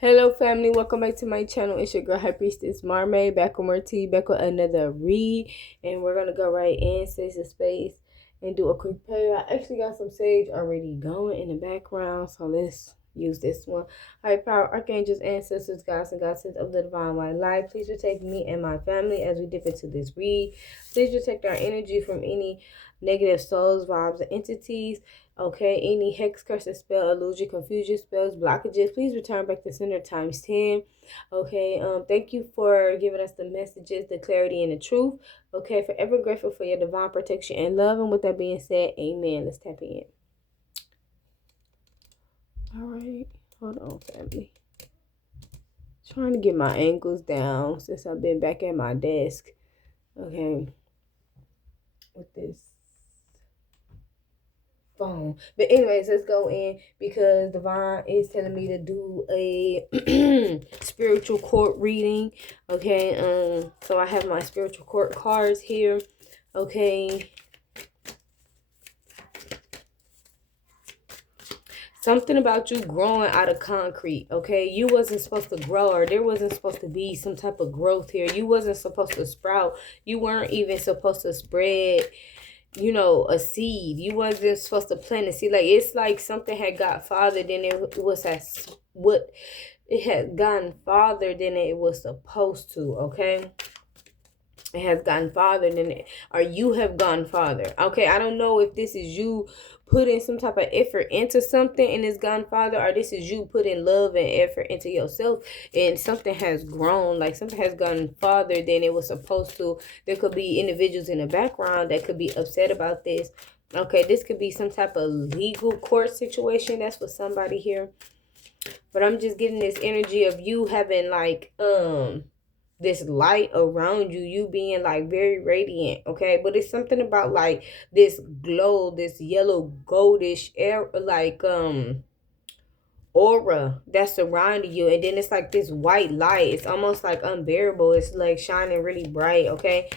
Hello family, welcome back to my channel. It's your girl High Priestess Marmay, back with more tea, back with another read. And we're gonna go right in, save some space, and do a quick prayer. I actually got some sage already going in the background, so let's use this one. High power, archangels, ancestors, gods, and goddesses of the divine white light, please protect me and my family as we dip into this read. Please protect our energy from any negative souls, vibes, and entities. Okay, any hex, curse, spell, illusion, confusion, spells, blockages, please return back to center times 10. Okay, thank you for giving us the messages, the clarity, and the truth. Okay, forever grateful for your divine protection and love. And with that being said, amen. Let's tap in. All right, hold on, family. Trying to get my ankles down since I've been back at my desk. Okay, with this phone. But anyways, let's go in because Divine is telling me to do a spiritual court reading. Okay, so I have my spiritual court cards here. Okay. Something about you growing out of concrete, okay? You wasn't supposed to grow, or there wasn't supposed to be some type of growth here. You wasn't supposed to sprout. You weren't even supposed to spread, you know, a seed. You wasn't supposed to plant a seed. Like, it's like something had got farther than it was as what it had gotten farther than it was supposed to. Okay, it has gotten farther than it, or you have gone farther. Okay, I don't know if this is you putting some type of effort into something and it's gone farther, or this is you putting love and effort into yourself and something has grown, like something has gone farther than it was supposed to. There could be individuals in the background that could be upset about this. Okay, this could be some type of legal court situation. That's for somebody here. But I'm just getting this energy of you having like this light around you, you being like very radiant. Okay, but it's something about like this glow, this yellow goldish air, like aura that's surrounding you, and then it's like this white light. It's almost like unbearable. It's like shining really bright. Okay,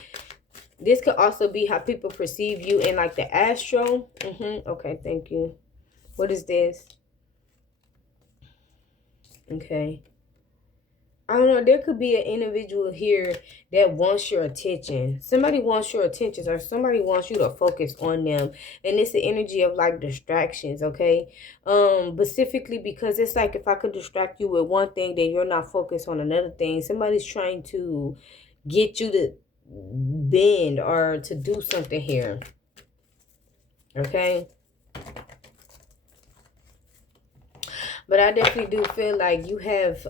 this could also be how people perceive you in like the astral. Okay, thank you. What is this? Okay, I don't know. There could be an individual here that wants your attention. Somebody wants your attention, or somebody wants you to focus on them. And it's the energy of like distractions, okay? Specifically because it's like if I could distract you with one thing, then you're not focused on another thing. Somebody's trying to get you to bend or to do something here. Okay? But I definitely do feel like you have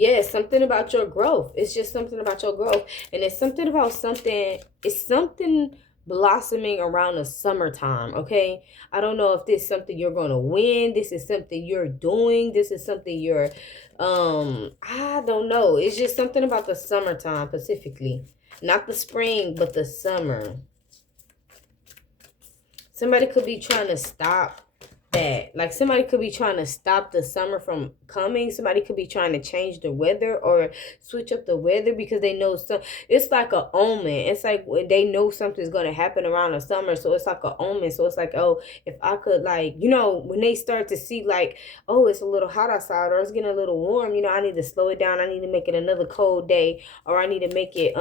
yeah, something about your growth. It's just something about your growth. And it's something about something. It's something blossoming around the summertime, okay? I don't know if this is something you're going to win. This is something you're doing. This is something you're, I don't know. It's just something about the summertime specifically. Not the spring, but the summer. Somebody could be trying to stop that. Like somebody could be trying to stop the summer from coming. Somebody could be trying to change the weather or switch up the weather because they know some. It's like a omen. It's like when they know something's going to happen around the summer, so it's like a omen. So it's like, oh, if I could, like, you know, when they start to see like, oh, it's a little hot outside or it's getting a little warm, you know, I need to slow it down. I need to make it another cold day, or I need to make it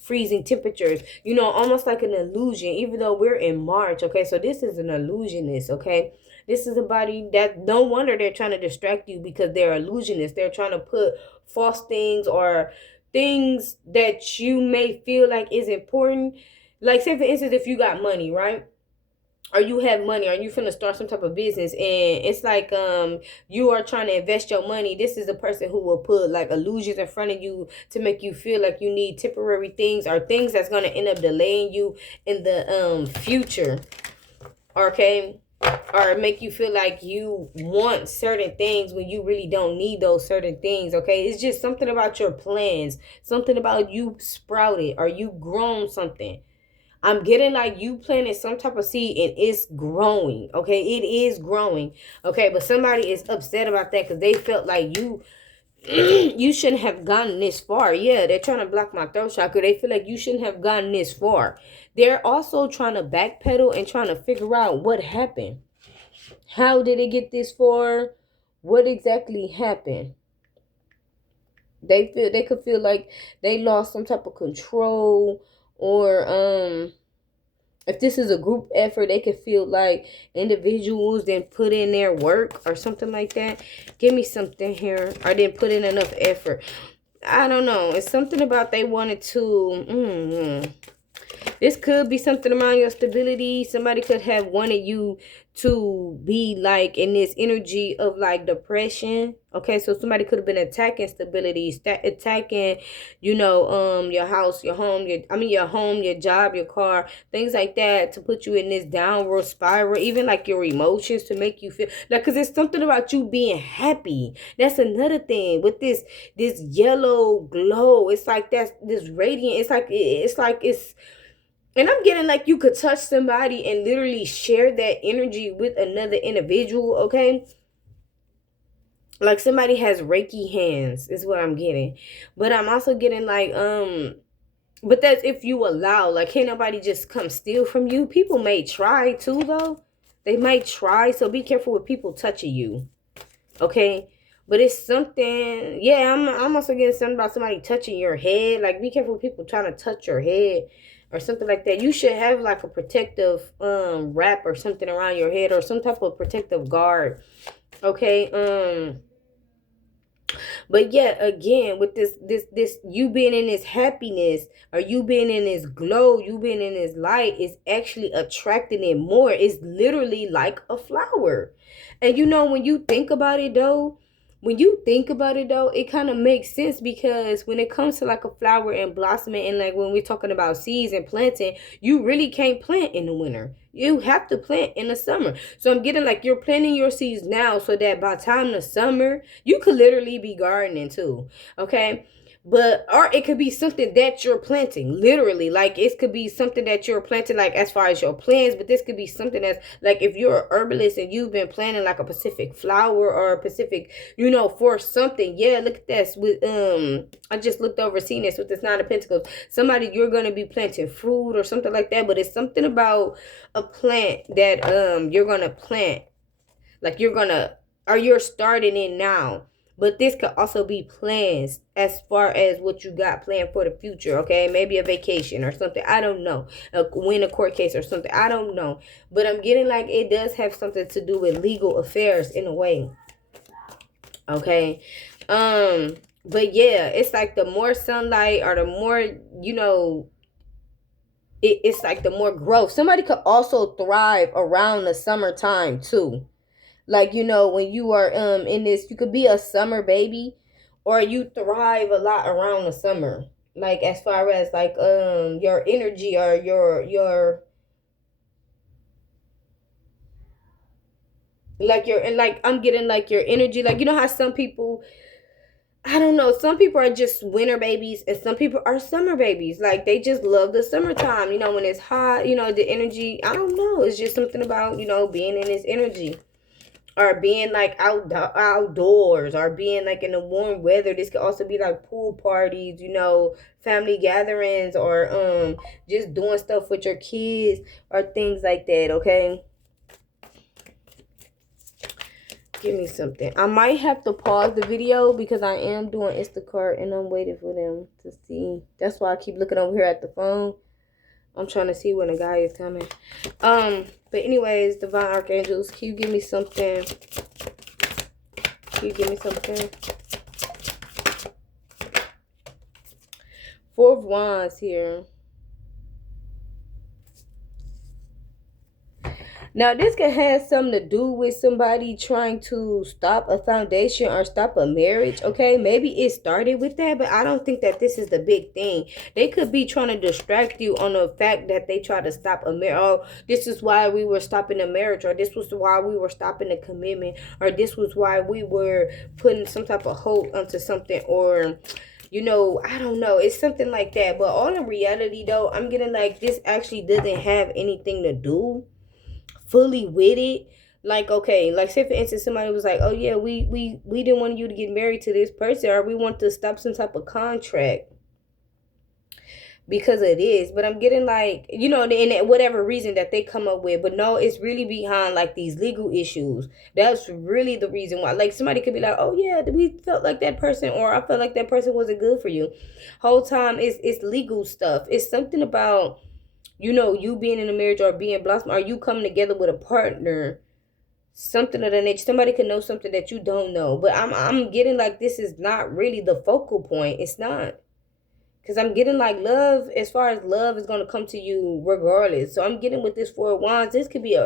freezing temperatures, you know, almost like an illusion, even though we're in March. Okay, so this is an illusionist. Okay, this is a body that, no wonder they're trying to distract you, because they're illusionists. They're trying to put false things or things that you may feel like is important. Like, say for instance, if you got money, right, or you have money, or you finna start some type of business, and it's like you are trying to invest your money. This is a person who will put like illusions in front of you to make you feel like you need temporary things, or things that's gonna end up delaying you in the future. Okay, or make you feel like you want certain things when you really don't need those certain things. Okay, it's just something about your plans, something about you sprouted or you grown something. I'm getting like you planted some type of seed and it's growing. Okay, it is growing. Okay, but somebody is upset about that because they felt like you you shouldn't have gotten this far. Yeah, they're trying to block my throat chakra. They feel like you shouldn't have gotten this far. They're also trying to backpedal and trying to figure out what happened. How did it get this far? What exactly happened? They could feel like they lost some type of control, or if this is a group effort, they could feel like individuals didn't put in their work or something like that. Give me something here. Or didn't put in enough effort. I don't know. It's something about they wanted to. This could be something around your stability. Somebody could have wanted you to be like in this energy of like depression. Okay, so somebody could have been attacking stability, attacking, your house, your home, your home, your job, your car, things like that, to put you in this downward spiral. Even like your emotions, to make you feel like, because it's something about you being happy. That's another thing with this yellow glow. It's like that's this radiant. It's and I'm getting like you could touch somebody and literally share that energy with another individual, okay? Like somebody has Reiki hands is what I'm getting. But I'm also getting like but that's if you allow. Like, can't nobody just come steal from you. People may try too though. They might try, so be careful with people touching you. Okay? But it's something, yeah, I'm also getting something about somebody touching your head. Like, be careful with people trying to touch your head or something like that. You should have like a protective wrap or something around your head, or some type of protective guard. Okay? But yet again, with this you being in this happiness, or you being in this glow, you being in this light, is actually attracting it more. It's literally like a flower. And when you think about it though, it kind of makes sense, because when it comes to like a flower and blossoming, and like when we're talking about seeds and planting, you really can't plant in the winter. You have to plant in the summer. So I'm getting like you're planting your seeds now, so that by the time the summer, you could literally be gardening too. Okay. But or it could be something that you're planting, literally. Like it could be something that you're planting, like as far as your plants. But this could be something that's like, if you're a herbalist and you've been planting like a specific flower or a specific, for something. Yeah, look at this with I just looked over, seeing this with this Nine of Pentacles. Somebody, you're gonna be planting fruit or something like that. But it's something about a plant that you're gonna plant, like you're starting it now. But this could also be plans as far as what you got planned for the future. Okay, maybe a vacation or something, I don't know, win a court case or something, I don't know. But I'm getting like it does have something to do with legal affairs in a way. Okay. But yeah, it's like the more sunlight, or the more it's like the more growth. Somebody could also thrive around the summertime too. Like, when you are in this, you could be a summer baby, or you thrive a lot around the summer. Like as far as like your energy, or your like your, and like I'm getting like your energy. Like, how some people, I don't know, some people are just winter babies and some people are summer babies. Like they just love the summertime, when it's hot, the energy. I don't know. It's just something about, being in this energy, or being like outdoors, or being like in the warm weather. This could also be like pool parties, family gatherings, or just doing stuff with your kids or things like that. Okay, give me something. I might have to pause the video because I am doing Instacart and I'm waiting for them to see. That's why I keep looking over here at the phone. I'm trying to see when the guy is coming. But anyways, Divine Archangels, can you give me something? Can you give me something? Four of Wands here. Now, this could have something to do with somebody trying to stop a foundation or stop a marriage, okay? Maybe it started with that, but I don't think that this is the big thing. They could be trying to distract you on the fact that they try to stop a marriage. Oh, this is why we were stopping a marriage, or this was why we were stopping a commitment, or this was why we were putting some type of hope onto something, or I don't know. It's something like that. But all in reality, though, I'm getting like this actually doesn't have anything to do fully with it. Like, okay, like say for instance, somebody was like, oh yeah, we didn't want you to get married to this person, or we want to stop some type of contract. because it is. But I'm getting like, you know, and whatever reason that they come up with, but no, it's really behind like these legal issues. That's really the reason why. Like somebody could be like, oh yeah, we felt like that person, or I felt like that person wasn't good for you. Whole time it's legal stuff. It's something about, you know, you being in a marriage or being blossom, or you coming together with a partner, something of the nature. Somebody could know something that you don't know, but I'm getting like this is not really the focal point. It's not. Because I'm getting like love, as far as love is going to come to you regardless. So I'm getting with this Four of Wands. This could be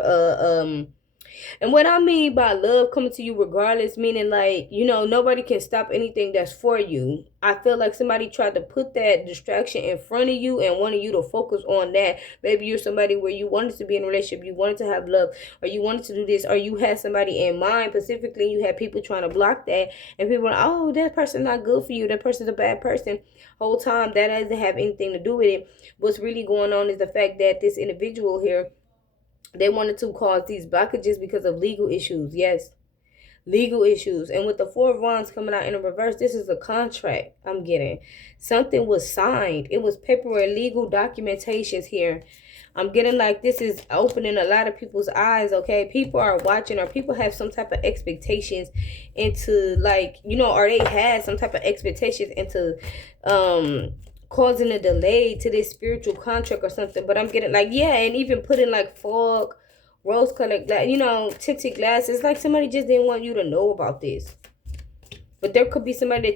and what I mean by love coming to you regardless, meaning like, you know, nobody can stop anything that's for you. I feel like somebody tried to put that distraction in front of you and wanted you to focus on that. Maybe you're somebody where you wanted to be in a relationship, you wanted to have love, or you wanted to do this, or you had somebody in mind specifically, you had people trying to block that, and people are, oh, that person's not good for you, that person's a bad person. Whole time that doesn't have anything to do with it. What's really going on is the fact that this individual here, they wanted to cause these blockages because of legal issues. Yes, legal issues. And with the Four of Wands coming out in a reverse, this is a contract I'm getting. Something was signed. It was paperwork, legal documentations here. I'm getting like this is opening a lot of people's eyes, okay? People are watching, or people have some type of expectations into, like, you know, or they had some type of expectations into causing a delay to this spiritual contract or something. But I'm getting like, yeah, and even putting like fog, rose colored glass, you know, tinted glasses. Like somebody just didn't want you to know about this. But there could be somebody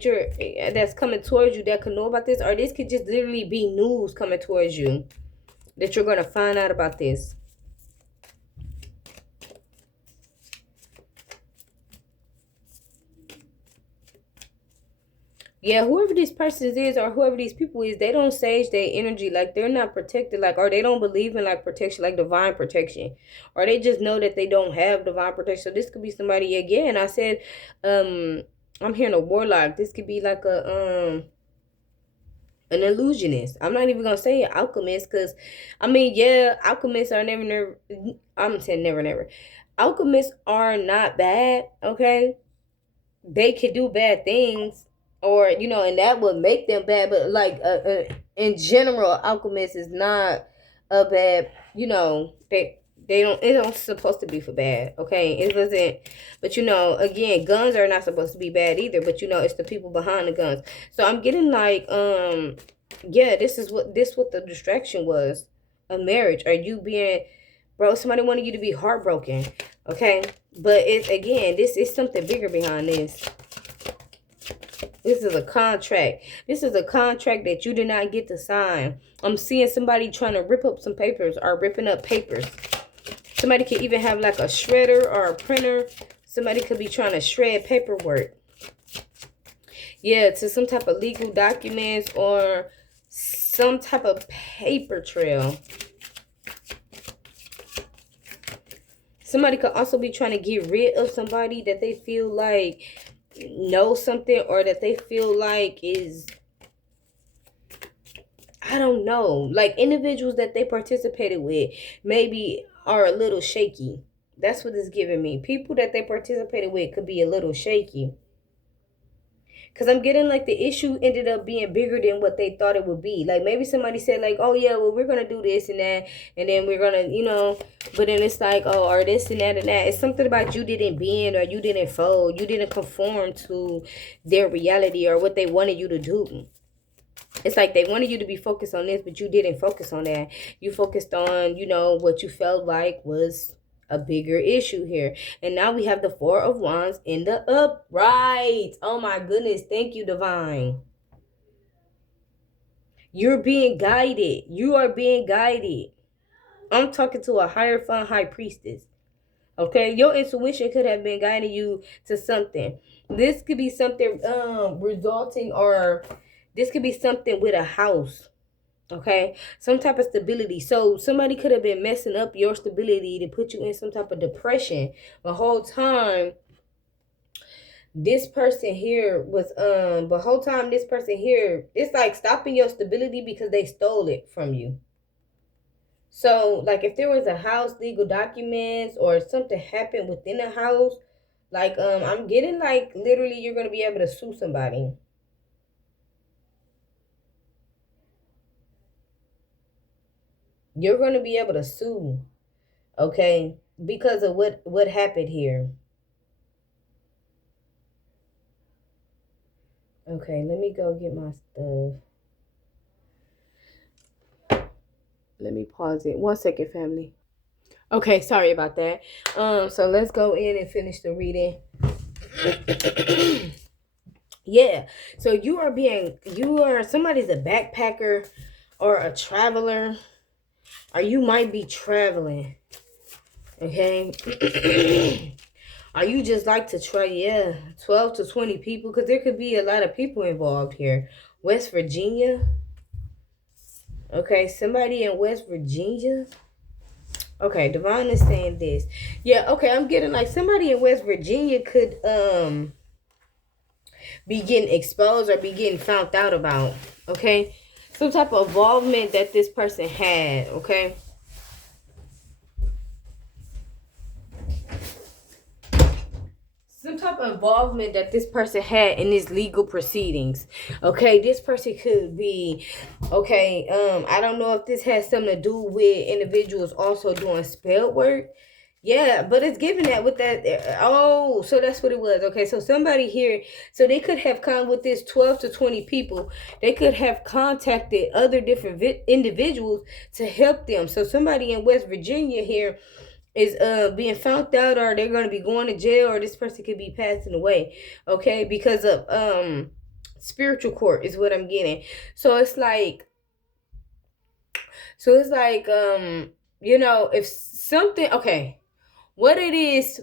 that's coming towards you that could know about this, or this could just literally be news coming towards you that you're going to find out about this. Yeah, whoever these persons is, or whoever these people is, they don't sage their energy. Like they're not protected, like, or they don't believe in like protection, like divine protection, or they just know that they don't have divine protection. So this could be somebody, again, I said, I'm hearing a warlock. This could be like an illusionist. I'm not even gonna say an alchemist, because I mean, yeah, alchemists are never. I'm saying never. Alchemists are not bad, okay? They could do bad things, or, you know, and that would make them bad, but like in general, alchemist is not a bad, you know, they don't, it don't supposed to be for bad, okay? It wasn't. But you know, again, guns are not supposed to be bad either, but you know, it's the people behind the guns. So I'm getting like yeah, this what the distraction was. A marriage, or you being, bro, somebody wanted you to be heartbroken, okay? But it's, again, this is something bigger behind this. This is a contract. This is a contract that you did not get to sign. I'm seeing somebody trying to rip up some papers, or ripping up papers. Somebody could even have like a shredder or a printer. Somebody could be trying to shred paperwork. Yeah, to some type of legal documents or some type of paper trail. Somebody could also be trying to get rid of somebody that they feel like knows something, or that they feel like is, I don't know, like individuals that they participated with maybe are a little shaky. That's what it's giving me. People that they participated with could be a little shaky. Because I'm getting like the issue ended up being bigger than what they thought it would be. Like maybe somebody said like, oh yeah, well, we're going to do this and that. And then we're going to, you know, but then it's like, oh, or this and that and that. It's something about you didn't bend, or you didn't fold. You didn't conform to their reality or what they wanted you to do. It's like they wanted you to be focused on this, but you didn't focus on that. You focused on, you know, what you felt like was a bigger issue here. And now we have the Four of Wands in the upright. Oh my goodness. Thank you, divine. You're being guided. You are being guided. I'm talking to a higher fun high priestess. Okay, your intuition could have been guiding you to something. This could be something resulting, or this could be something with a house. Okay, some type of stability. So somebody could have been messing up your stability to put you in some type of depression the whole time. This person here was the whole time this person here, it's like stopping your stability because they stole it from you. So like if there was a house, legal documents, or something happened within the house, like I'm getting like literally you're gonna be able to sue somebody. You're going to be able to sue, okay, because of what happened here. Okay, let me go get my stuff. Let me pause it. 1 second, family. Okay, sorry about that. So let's go in and finish the reading. Yeah. So you are somebody's a backpacker or a traveler, or you might be traveling. Okay. Or you just like to try, 12 to 20 people, because there could be a lot of people involved here. West Virginia. Okay, somebody in West Virginia. Okay, Devon is saying this. Yeah, okay, I'm getting like somebody in West Virginia could be getting exposed or be getting found out about. Okay, some type of involvement that this person had. Okay. Some type of involvement that this person had in these legal proceedings. Okay, this person could be, okay, I don't know if this has something to do with individuals also doing spell work. Yeah, but it's given that with that. Oh, so that's what it was. Okay, so somebody here, so they could have come with this 12 to 20 people. They could have contacted other different individuals to help them. So somebody in West Virginia here is being found out, or they're going to be going to jail, or this person could be passing away, okay, because of spiritual court is what I'm getting. So it's like if something, okay, what it is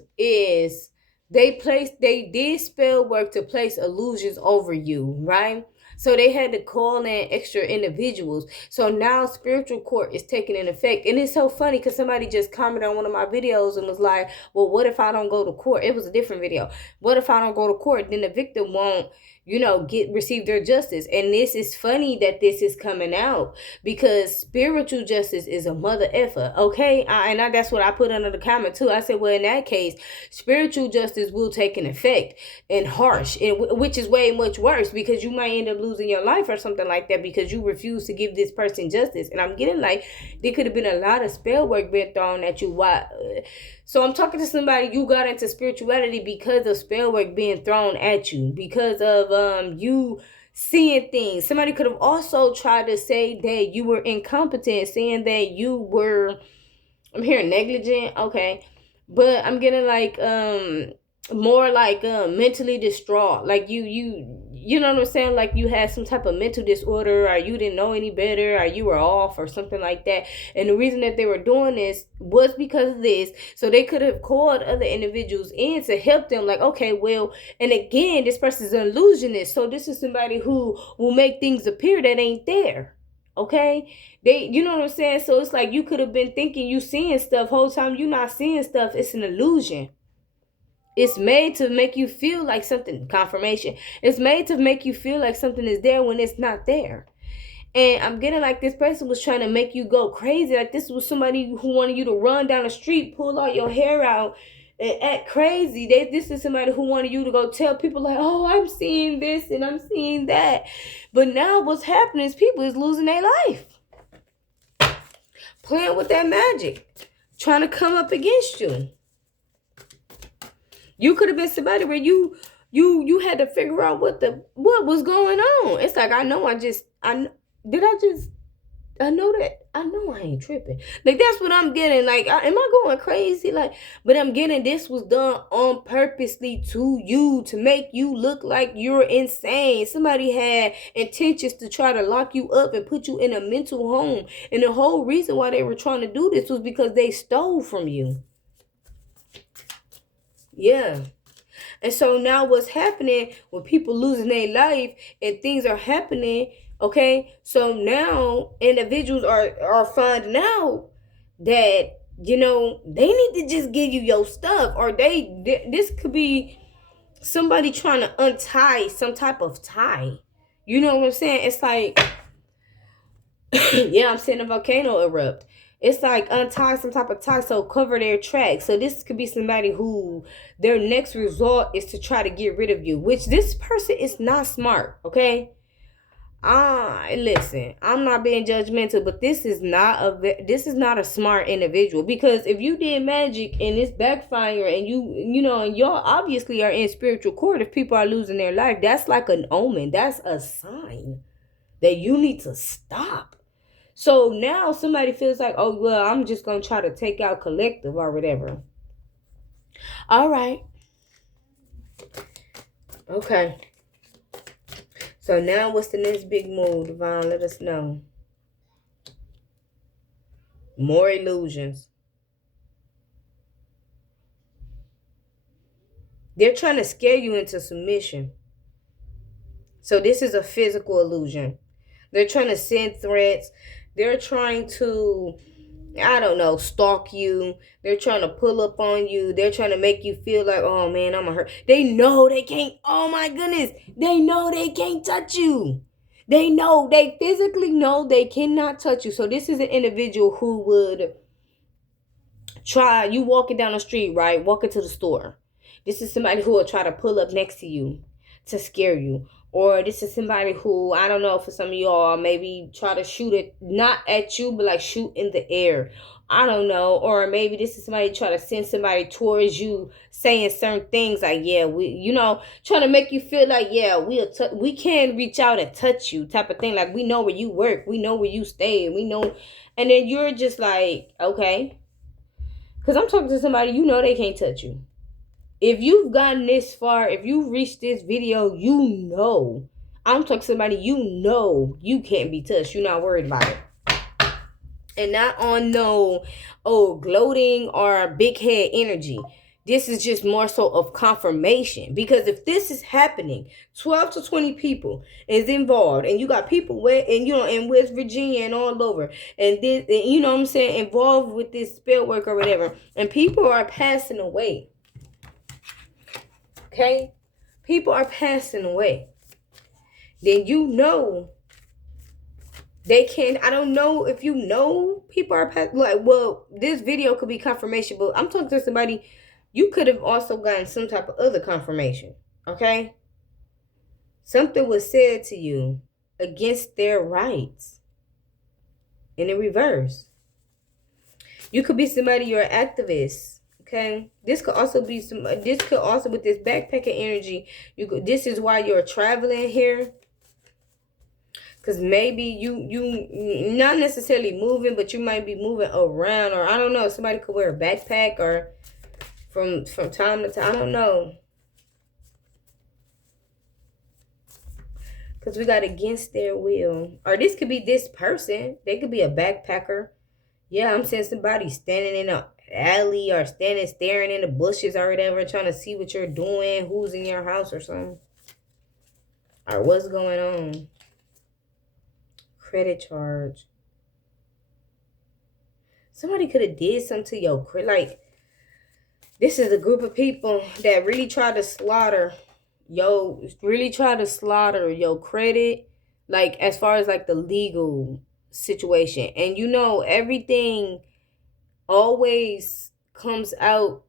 they did spell work to place illusions over you, right? So they had to call in extra individuals. So now spiritual court is taking an effect. And it's so funny because somebody just commented on one of my videos and was like, well, what if I don't go to court? It was a different video. What if I don't go to court? Then the victim won't, receive their justice. And this is funny that this is coming out, because spiritual justice is a mother effer, okay? That's what I put under the comment too. I said, well, in that case, spiritual justice will take an effect and harsh, which is way much worse, because you might end up losing your life or something like that because you refuse to give this person justice. And I'm getting like there could have been a lot of spell work being thrown at you. Why? So I'm talking to somebody, you got into spirituality because of spell work being thrown at you, because of you seeing things. Somebody could have also tried to say that you were incompetent, saying that you were, I'm hearing negligent, okay, but I'm getting like more like mentally distraught, like you know what I'm saying, like you had some type of mental disorder, or you didn't know any better, or you were off or something like that. And the reason that they were doing this was because of this. So they could have called other individuals in to help them, like, okay, well, and again, this person's an illusionist, so this is somebody who will make things appear that ain't there. Okay, you know what I'm saying? So it's like you could have been thinking you seeing stuff, whole time you not seeing stuff. It's an illusion. It's made to make you feel like something, confirmation. It's made to make you feel like something is there when it's not there. And I'm getting like this person was trying to make you go crazy. Like this was somebody who wanted you to run down the street, pull all your hair out, and act crazy. This is somebody who wanted you to go tell people like, oh, I'm seeing this and I'm seeing that. But now what's happening is people is losing their life. Playing with that magic. Trying to come up against you. You could have been somebody where you had to figure out what was going on. It's like, I know I ain't tripping. Like, that's what I'm getting. Like, am I going crazy? Like, but I'm getting this was done on purposely to you, to make you look like you're insane. Somebody had intentions to try to lock you up and put you in a mental home. And the whole reason why they were trying to do this was because they stole from you. Yeah. And so now what's happening when people losing their life and things are happening, okay? So now individuals are finding out that, they need to just give you your stuff, or this could be somebody trying to untie some type of tie. You know what I'm saying? It's like, yeah, I'm seeing a volcano erupt. It's like untie some type of tie, so cover their tracks. So this could be somebody who their next resort is to try to get rid of you, which this person is not smart, okay? Listen, I'm not being judgmental, but this is not a smart individual, because if you did magic and it's backfire and and y'all obviously are in spiritual court, if people are losing their life, that's like an omen. That's a sign that you need to stop. So now somebody feels like, oh well, I'm just gonna try to take out collective or whatever. All right. Okay. So now what's the next big move, Divine? Let us know. More illusions. They're trying to scare you into submission. So this is a physical illusion. They're trying to send threats. They're trying to, I don't know, stalk you. They're trying to pull up on you. They're trying to make you feel like, oh man, I'm gonna hurt. They know they can't, oh my goodness. They know they can't touch you. They physically know they cannot touch you. So this is an individual who would try, you walking down the street, right? Walking to the store. This is somebody who will try to pull up next to you to scare you. Or this is somebody who, I don't know, for some of y'all, maybe try to shoot it, not at you, but like shoot in the air. I don't know. Or maybe this is somebody try to send somebody towards you saying certain things like, yeah, trying to make you feel like, yeah, we can reach out and touch you type of thing. Like, we know where you work. We know where you stay. We know. And then you're just like, okay. Because I'm talking to somebody, they can't touch you. If you've gotten this far, if you've reached this video, I'm talking to somebody, you can't be touched. You're not worried about it. And not on no, gloating or big head energy. This is just more so of confirmation. Because if this is happening, 12 to 20 people is involved, and you got people in West Virginia and all over, and this, what I'm saying, involved with this spell work or whatever, and people are passing away. Okay? People are passing away. Then they can, I don't know if people are passing, like, well, this video could be confirmation, but I'm talking to somebody, you could have also gotten some type of other confirmation. Okay? Something was said to you against their rights. In the reverse. You could be somebody, you're an activist. Okay, this could also be with this backpacker energy. This is why you're traveling here, because maybe you not necessarily moving, but you might be moving around, or I don't know. Somebody could wear a backpack, or from time to time, I don't know. Because we got against their will, or this could be this person. They could be a backpacker. Yeah, I'm saying somebody standing in a alley or staring in the bushes or whatever, trying to see what you're doing, who's in your house or something, or what's going on. Credit charge. Somebody could have did something to your credit. Like, this is a group of people that really try to slaughter your credit, like, as far as like the legal situation. And everything always comes out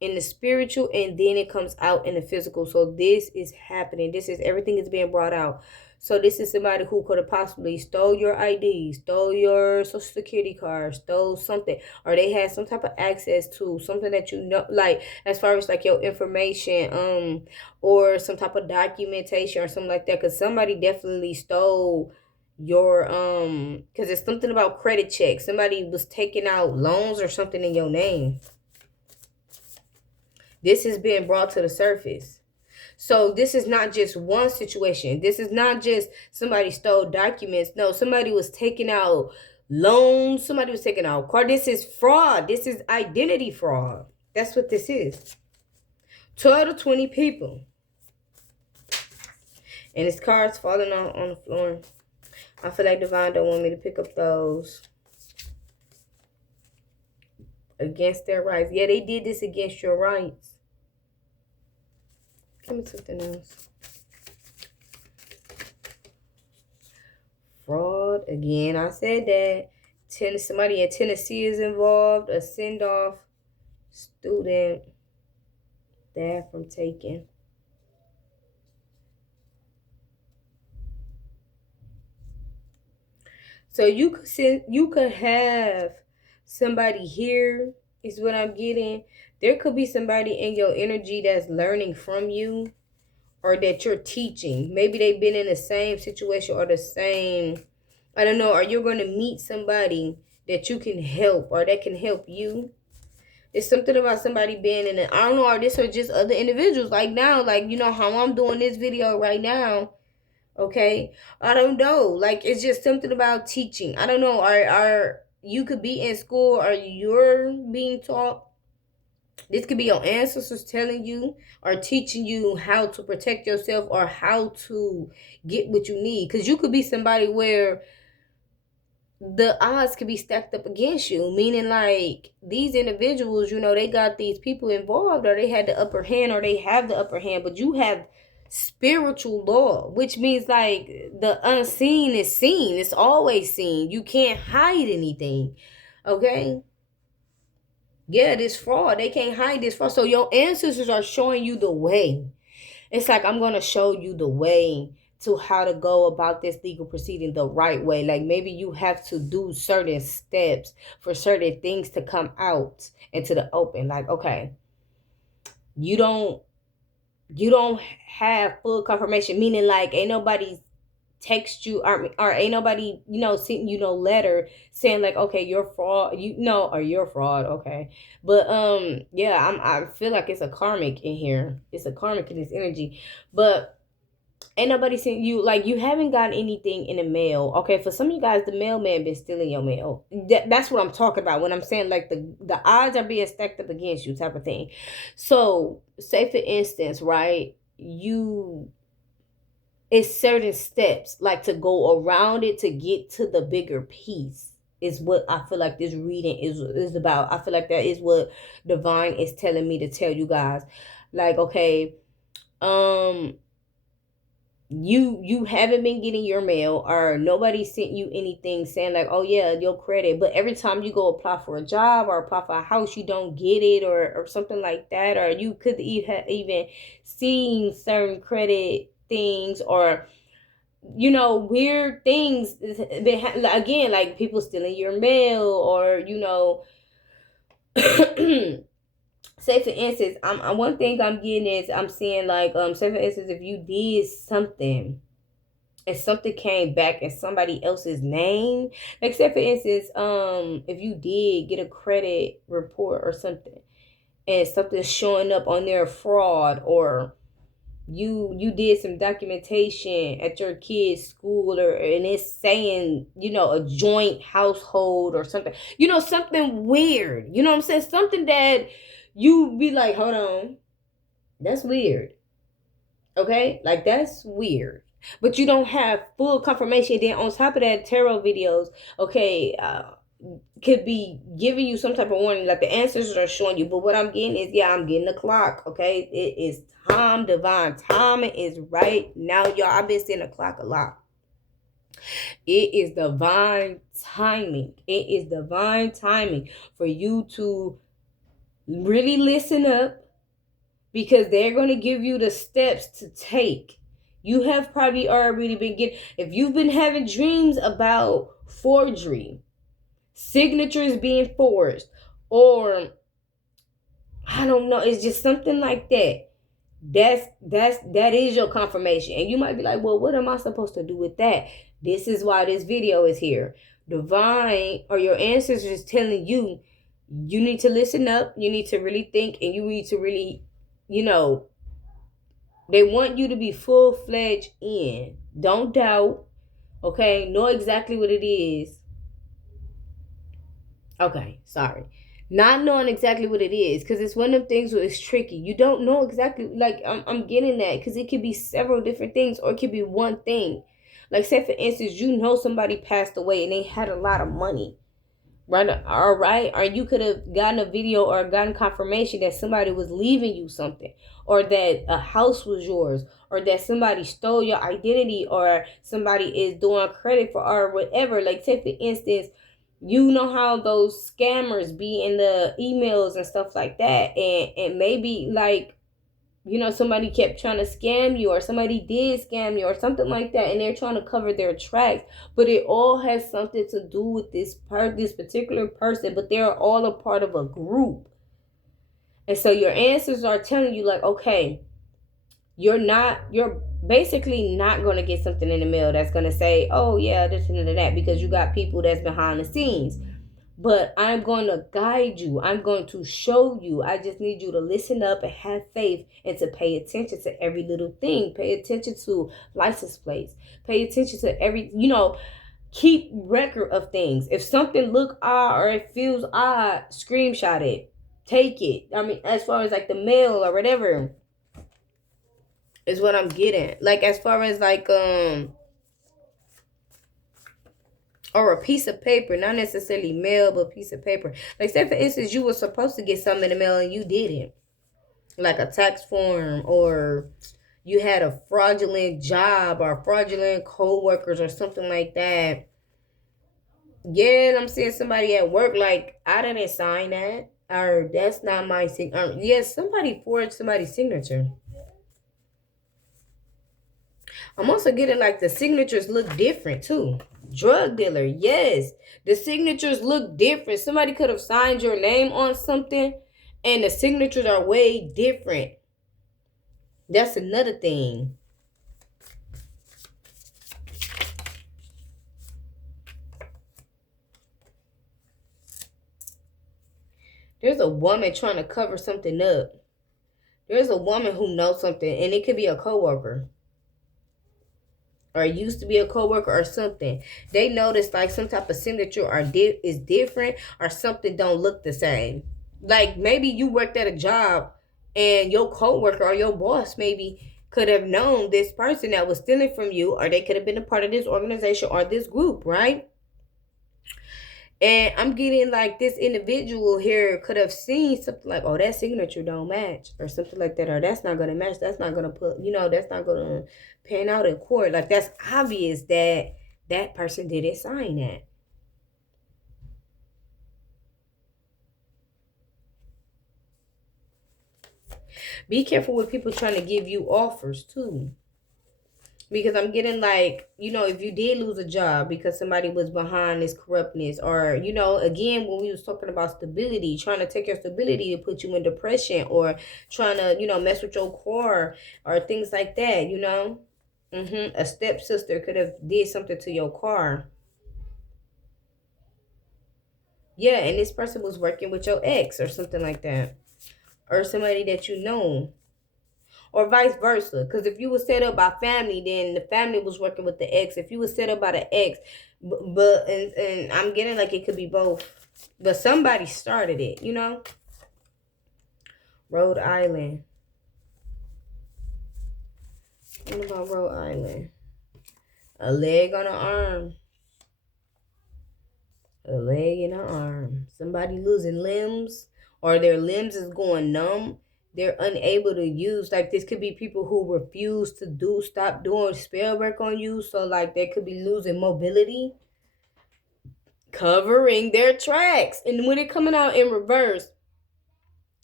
in the spiritual, and then it comes out in the physical. So this is happening. Everything is being brought out. So this is somebody who could have possibly stole your ID, stole your social security card, stole something, or they had some type of access to something that like, as far as like your information, or some type of documentation or something like that. Because somebody definitely stole your because it's something about credit checks. Somebody was taking out loans or something in your name. This is being brought to the surface. So this is not just one situation. This is not just somebody stole documents. No, somebody was taking out loans. Somebody was taking out card. This is fraud. This is identity fraud. That's what this is. 12 to 20 people. And his cards falling on the floor. I feel like Divine don't want me to pick up those. Against their rights. Yeah, they did this against your rights. Give me something else. Fraud. Again, I said that. Somebody in Tennessee is involved. A send-off. Student. There from taking. So you could have somebody here is what I'm getting. There could be somebody in your energy that's learning from you or that you're teaching. Maybe they've been in the same situation or the same, I don't know, or you're going to meet somebody that you can help or that can help you. It's something about somebody being in it. I don't know, or this or just other individuals. Like now, like, you know, how I'm doing this video right now. Okay. I don't know. Like, it's just something about teaching. I don't know. Are you could be in school or you're being taught. This could be your ancestors telling you or teaching you how to protect yourself or how to get what you need. Because you could be somebody where the odds could be stacked up against you, meaning like these individuals, you know, they got these people involved or they had the upper hand or they have the upper hand, but you have spiritual law, which means like the unseen is seen. It's always seen. You can't hide anything. Okay. Yeah, this fraud. They can't hide this fraud. So your ancestors are showing you the way. It's like, I'm going to show you the way to how to go about this legal proceeding the right way. Like maybe you have to do certain steps for certain things to come out into the open. Like, okay, you don't have full confirmation, meaning like ain't nobody text you or ain't nobody, you know, sending you no letter saying like, okay, you're fraud, you know, or you're fraud. Okay. But yeah, I feel like it's a karmic in here. It's a karmic in this energy. But ain't nobody sent you, like, you haven't gotten anything in the mail. Okay, for some of you guys, the mailman been stealing your mail. That's what I'm talking about when I'm saying like the odds are being stacked up against you type of thing. So say for instance, right, it's certain steps like to go around it to get to the bigger piece is what I feel like this reading is about. I feel like that is what divine is telling me to tell you guys. Like, okay, you haven't been getting your mail or nobody sent you anything saying like, oh yeah, your credit, but every time you go apply for a job or apply for a house, you don't get it or something like that, or you could even seen certain credit things or, you know, weird things again, like people stealing your mail or, you know, say for instance, I'm one thing I'm getting is I'm seeing like say for instance, if you did something and something came back in somebody else's name, like say for instance, if you did get a credit report or something and something's showing up on their fraud, or you did some documentation at your kid's school or and it's saying, you know, a joint household or something, you know, something weird, you know what I'm saying, something that you be like, hold on, that's weird. Okay, like that's weird, but you don't have full confirmation. Then on top of that, tarot videos, okay, could be giving you some type of warning, like the answers are showing you. But what I'm getting is, yeah, I'm getting the clock. Okay, it is time, divine timing is right now, y'all. I've been seeing the clock a lot. It is divine timing. It is divine timing for you to really listen up, because they're going to give you the steps to take. You have probably already been getting, if you've been having dreams about forgery, signatures being forged, or I don't know, it's just something like that. That is your confirmation. And you might be like, well, what am I supposed to do with that? This is why this video is here. Divine or your ancestors is telling you, you need to listen up, you need to really think, and you need to really, you know, they want you to be full-fledged in. Don't doubt. Okay? Know exactly what it is. Okay, sorry. Not knowing exactly what it is, because it's one of them things where it's tricky. You don't know exactly, like, I'm getting that, because it could be several different things, or it could be one thing. Like, say, for instance, you know somebody passed away, and they had a lot of money. Right, all right, or you could have gotten a video or gotten confirmation that somebody was leaving you something, or that a house was yours, or that somebody stole your identity, or somebody is doing credit for or whatever. Like, say for instance, you know how those scammers be in the emails and stuff like that, and maybe like somebody kept trying to scam you, or somebody did scam you or something like that, and they're trying to cover their tracks. But it all has something to do with this particular person, but they're all a part of a group. And so your answers are telling you, like, okay, you're basically not going to get something in the mail that's going to say, oh yeah, this and that, because you got people that's behind the scenes. But I'm going to guide you. I'm going to show you. I just need you to listen up and have faith, and to pay attention to every little thing. Pay attention to license plates. Pay attention to every, keep record of things. If something look odd or it feels odd, screenshot it. Take it. I mean, as far as like the mail or whatever is what I'm getting. Like, as far as like, or a piece of paper, not necessarily mail, but a piece of paper. Like, say for instance, you were supposed to get something in the mail and you didn't, like a tax form, or you had a fraudulent job or fraudulent co-workers or something like that. Yeah, I'm seeing somebody at work like, I didn't sign that, or that's not my signature. Yes, somebody forged somebody's signature. I'm also getting like the signatures look different too. Drug dealer, yes. The signatures look different. Somebody could have signed your name on something and the signatures are way different. That's another thing. There's a woman trying to cover something up. There's a woman who knows something, and it could be a coworker, or used to be a coworker or something. They notice like some type of signature or is different, or something don't look the same. Like, maybe you worked at a job and your coworker or your boss maybe could have known this person that was stealing from you, or they could have been a part of this organization or this group, right? And I'm getting like this individual here could have seen something like, oh, that signature don't match, or something like that, or that's not gonna match. That's not gonna put, that's not gonna pan out in court. Like, that's obvious that that person didn't sign that. Be careful with people trying to give you offers too. Because I'm getting like, if you did lose a job because somebody was behind this corruptness, or, again, when we was talking about stability, trying to take your stability to put you in depression, or trying to, mess with your core, or things like that, A stepsister could have did something to your car. Yeah, and this person was working with your ex or something like that. Or somebody that you know. Or vice versa. Because if you were set up by family, then the family was working with the ex. If you were set up by the ex, and I'm getting like it could be both. But somebody started it, Rhode Island. What about Rhode Island? A leg on an arm. A leg and an arm. Somebody losing limbs, or their limbs is going numb. They're unable to use, like, this could be people who refuse to stop doing spell work on you. So like they could be losing mobility, covering their tracks. And when it coming out in reverse,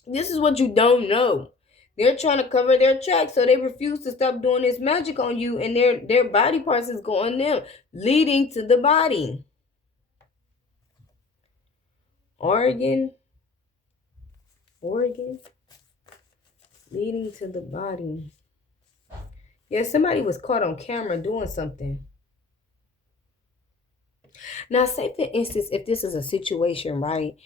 this is what you don't know. They're trying to cover their tracks, so they refuse to stop doing this magic on you, and their body parts is going them, leading to the body. Oregon, leading to the body. Yeah, somebody was caught on camera doing something. Now, say for instance, if this is a situation, right,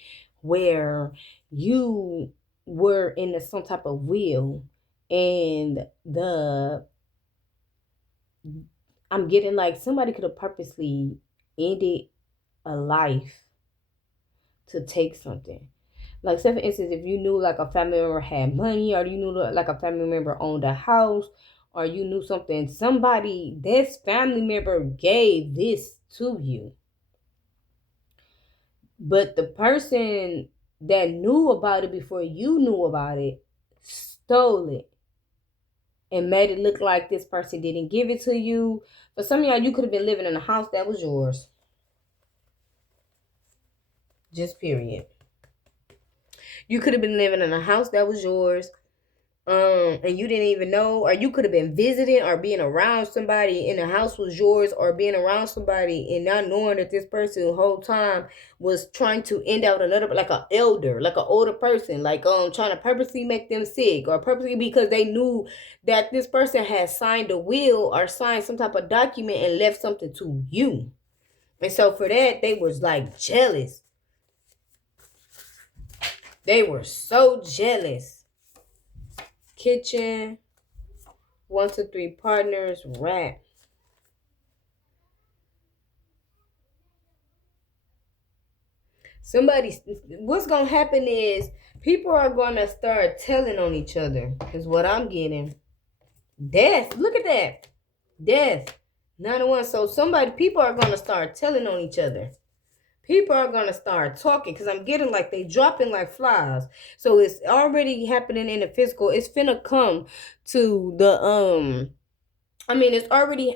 where you were in some type of will, and I'm getting like somebody could have purposely ended a life to take something. Like, say for instance, if you knew like a family member had money, or you knew like a family member owned a house, or you knew something, somebody, this family member gave this to you. But the person that knew about it before you knew about it stole it and made it look like this person didn't give it to you. For some of y'all, you could have been living in a house that was yours. Just period. You could have been living in a house that was yours, and you didn't even know, or you could have been visiting or being around somebody and the house was yours, or being around somebody and not knowing that this person the whole time was trying to end out another, like an elder, like an older person, like trying to purposely make them sick, or purposely because they knew that this person had signed a will or signed some type of document and left something to you. And so for that, they was like jealous. They were so jealous. Kitchen, 1 to 3 partners, rat. What's gonna happen is people are gonna start telling on each other, is what I'm getting. Death, look at that. Death, 9-1. So people are gonna start telling on each other. People are gonna start talking, because I'm getting like they dropping like flies. So it's already happening in the physical. It's finna come to the it's already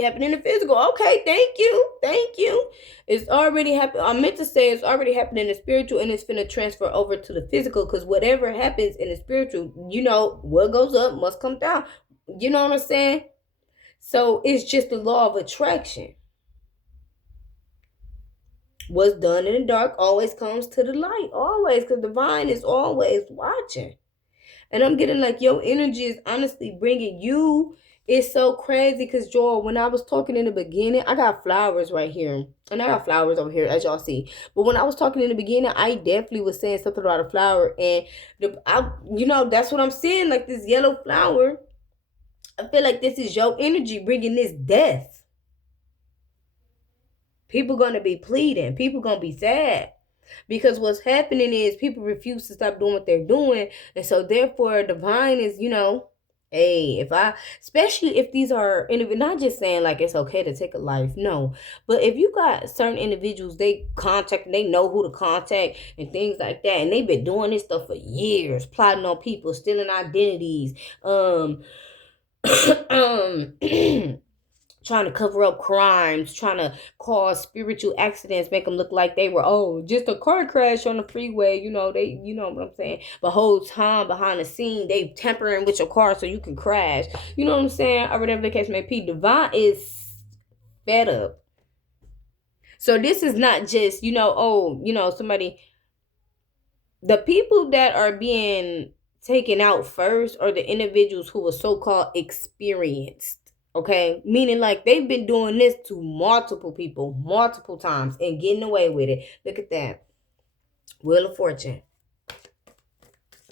happening in the physical. Okay, thank you. It's already happening. I meant to say it's already happening in the spiritual, and it's finna transfer over to the physical, because whatever happens in the spiritual, what goes up must come down. You know what I'm saying? So it's just the law of attraction. What's done in the dark always comes to the light, always, because divine is always watching. And I'm getting like your energy is honestly bringing you. It's so crazy because, Joel, when I was talking in the beginning, I got flowers right here. And I got flowers over here, as y'all see. But when I was talking in the beginning, I definitely was saying something about a flower. And, that's what I'm saying. Like this yellow flower. I feel like this is your energy bringing this death. People going to be pleading. People going to be sad. Because what's happening is people refuse to stop doing what they're doing. And so therefore divine is, hey, especially if these are, not just saying like it's okay to take a life, no. But if you got certain individuals, they know who to contact and things like that. And they've been doing this stuff for years, plotting on people, stealing identities, trying to cover up crimes, trying to cause spiritual accidents, make them look like they were, just a car crash on the freeway. You know what I'm saying? The whole time behind the scene, they tampering with your car so you can crash. You know what I'm saying? Or whatever the case may be. Divine is fed up. So this is not just, somebody. The people that are being taken out first are the individuals who were so-called experienced. Okay, meaning like they've been doing this to multiple people multiple times and getting away with it. Look at that. Wheel of Fortune.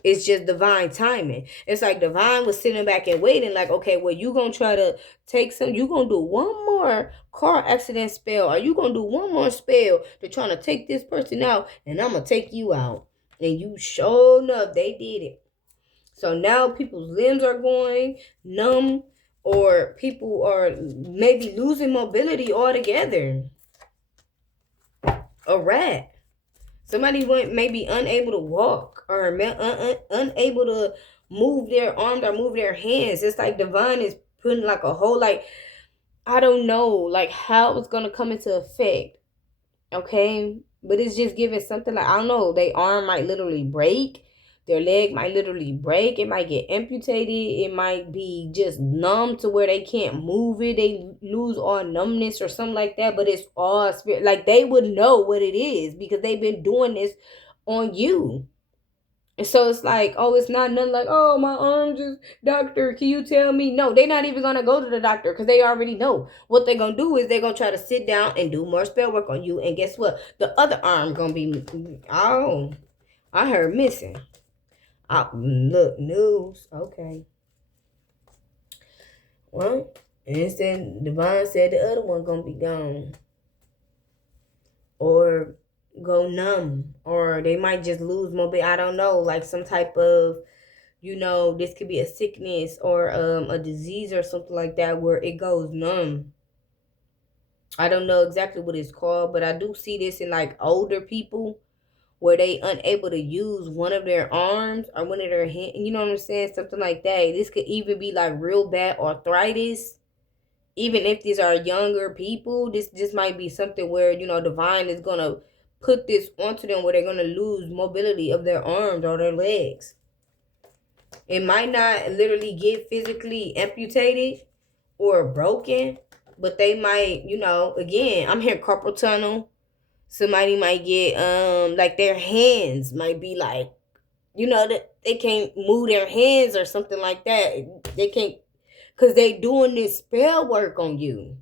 It's just divine timing. It's like divine was sitting back and waiting, like, okay, well, you gonna try to you gonna do one more car accident spell, or you gonna do one more spell to trying to take this person out, and I'm gonna take you out. And you sure enough, they did it. So now people's limbs are going numb, or people are maybe losing mobility altogether. A rat. Somebody may be unable to walk, or unable to move their arms or move their hands. It's like divine is putting like a whole, like, I don't know, like how it's going to come into effect. Okay? But it's just giving something like, I don't know, their arm might literally break. Their leg might literally break. It might get amputated. It might be just numb to where they can't move it. They lose all numbness or something like that. But it's all spirit. Like they would know what it is because they've been doing this on you. And so it's like, it's not nothing like, my arm just, doctor, can you tell me? No, they're not even going to go to the doctor because they already know. What they're going to do is they're going to try to sit down and do more spell work on you. And guess what? The other arm going to be, I heard missing. Look, news. Okay. Well, instead, divine said the other one gonna be gone, or go numb, or they might just lose mobility. I don't know, like some type of, this could be a sickness or a disease or something like that where it goes numb. I don't know exactly what it's called, but I do see this in like older people, where they unable to use one of their arms or one of their hands, you know what I'm saying? Something like that. This could even be like real bad arthritis. Even if these are younger people, this might be something where, divine is going to put this onto them where they're going to lose mobility of their arms or their legs. It might not literally get physically amputated or broken, but they might, you know, again, I'm hearing carpal tunnel. Somebody might get like their hands might be like, you know, that they can't move their hands or something like that. They can't, because they doing this spell work on you.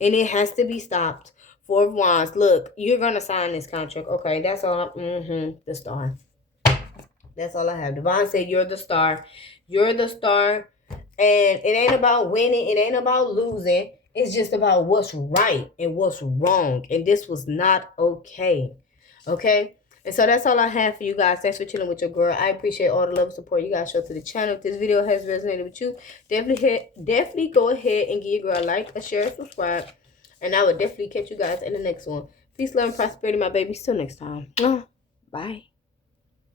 And it has to be stopped. Four of Wands. Look, you're gonna sign this contract. Okay, that's all. The star. That's all I have. Devon said you're the star. You're the star. And it ain't about winning. It ain't about losing. It's just about what's right and what's wrong. And this was not okay. Okay? And so that's all I have for you guys. Thanks for chilling with your girl. I appreciate all the love and support you guys show to the channel. If this video has resonated with you, definitely go ahead and give your girl a like, a share, and subscribe. And I will definitely catch you guys in the next one. Peace, love, and prosperity, my babies. Till next time. Bye.